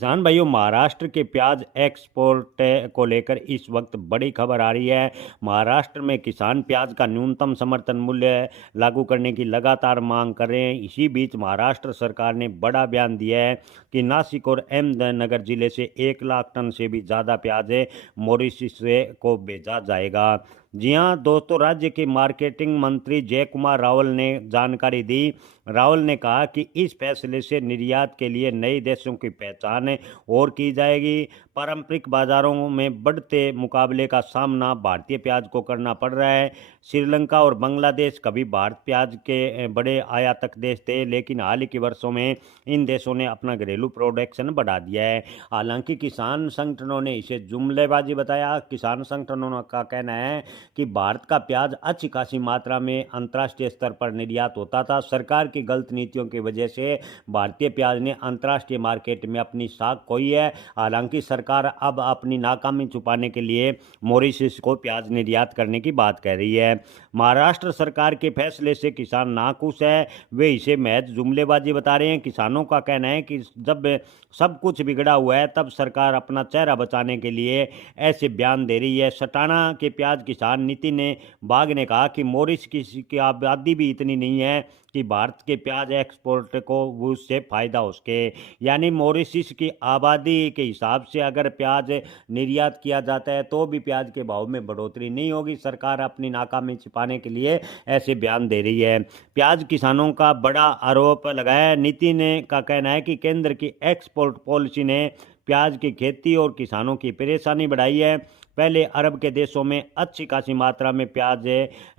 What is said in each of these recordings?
किसान भाइयों, महाराष्ट्र के प्याज एक्सपोर्ट को लेकर इस वक्त बड़ी खबर आ रही है। महाराष्ट्र में किसान प्याज का न्यूनतम समर्थन मूल्य लागू करने की लगातार मांग कर रहे हैं। इसी बीच महाराष्ट्र सरकार ने बड़ा बयान दिया है कि नासिक और अहमदनगर जिले से 1 लाख टन से भी ज़्यादा प्याज मॉरिशस को भेजा जाएगा। जी हाँ दोस्तों, राज्य के मार्केटिंग मंत्री जय कुमार रावल ने जानकारी दी। रावल ने कहा कि इस फैसले से निर्यात के लिए नए देशों की पहचान और की जाएगी। पारंपरिक बाजारों में बढ़ते मुकाबले का सामना भारतीय प्याज को करना पड़ रहा है। श्रीलंका और बांग्लादेश कभी भारत प्याज के बड़े आयातक देश थे, लेकिन हाल ही के वर्षों में इन देशों ने अपना घरेलू प्रोडक्शन बढ़ा दिया है। हालांकि किसान संगठनों ने इसे जुमलेबाजी बताया। किसान संगठनों का कहना है कि भारत का प्याज अच्छी खासी मात्रा में अंतर्राष्ट्रीय स्तर पर निर्यात होता था। सरकार की गलत नीतियों की वजह से भारतीय प्याज ने अंतर्राष्ट्रीय मार्केट में अपनी साख खोई है। हालांकि सरकार अब अपनी नाकामी छुपाने के लिए मॉरिशस को प्याज निर्यात करने की बात कह रही है। महाराष्ट्र सरकार के फैसले से किसान नाखुश है। वे इसे महज जुमलेबाजी बता रहे हैं। किसानों का कहना है कि जब सब कुछ बिगड़ा हुआ है तब सरकार अपना चेहरा बचाने के लिए ऐसे बयान दे रही है। सटाना के प्याज किसान नितिन बाग ने कहा कि मॉरिशस की आबादी भी इतनी नहीं है कि भारत के प्याज एक्सपोर्ट को उससे फ़ायदा हो सके। यानी मॉरिशस की आबादी के हिसाब से अगर प्याज निर्यात किया जाता है तो भी प्याज के भाव में बढ़ोतरी नहीं होगी। सरकार अपनी नाकामी छिपाने के लिए ऐसे बयान दे रही है। प्याज किसानों का बड़ा आरोप लगाया। नीति ने का कहना है कि केंद्र की एक्सपोर्ट पॉलिसी ने प्याज की खेती और किसानों की परेशानी बढ़ाई है। पहले अरब के देशों में अच्छी खासी मात्रा में प्याज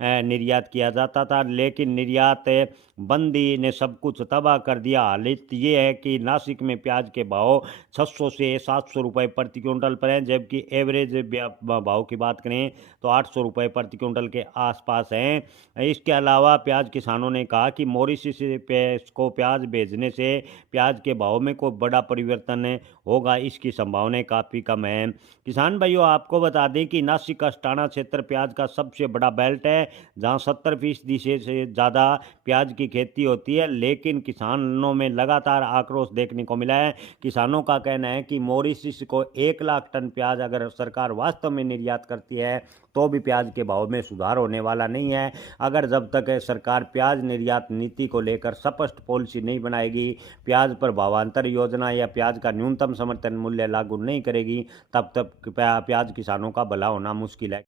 निर्यात किया जाता था, लेकिन निर्यात बंदी ने सब कुछ तबाह कर दिया। हालत ये है कि नासिक में प्याज के भाव 600 से 700 रुपये प्रति क्विंटल पर हैं, जबकि एवरेज भाव की बात करें तो 800 रुपये प्रति क्विंटल के आसपास हैं। इसके अलावा प्याज किसानों ने कहा कि मॉरिशस को प्याज भेजने से प्याज के भाव में कोई बड़ा परिवर्तन होगा, इसकी संभावनाएं काफ़ी कम है। किसान भाइयों, आपको बता दें कि नासिक अस्टाना क्षेत्र प्याज का सबसे बड़ा बेल्ट है, जहां 70% से ज़्यादा प्याज की खेती होती है, लेकिन किसानों में लगातार आक्रोश देखने को मिला है। किसानों का कहना है कि मॉरिशस को 1 लाख टन प्याज अगर सरकार वास्तव में निर्यात करती है तो भी प्याज के भाव में सुधार होने वाला नहीं है। अगर जब तक सरकार प्याज निर्यात नीति को लेकर स्पष्ट पॉलिसी नहीं बनाएगी, प्याज पर भावांतर योजना या प्याज का न्यूनतम समर्थन मूल्य लागू नहीं करेगी, तब तक प्याज किसानों का भला होना मुश्किल है।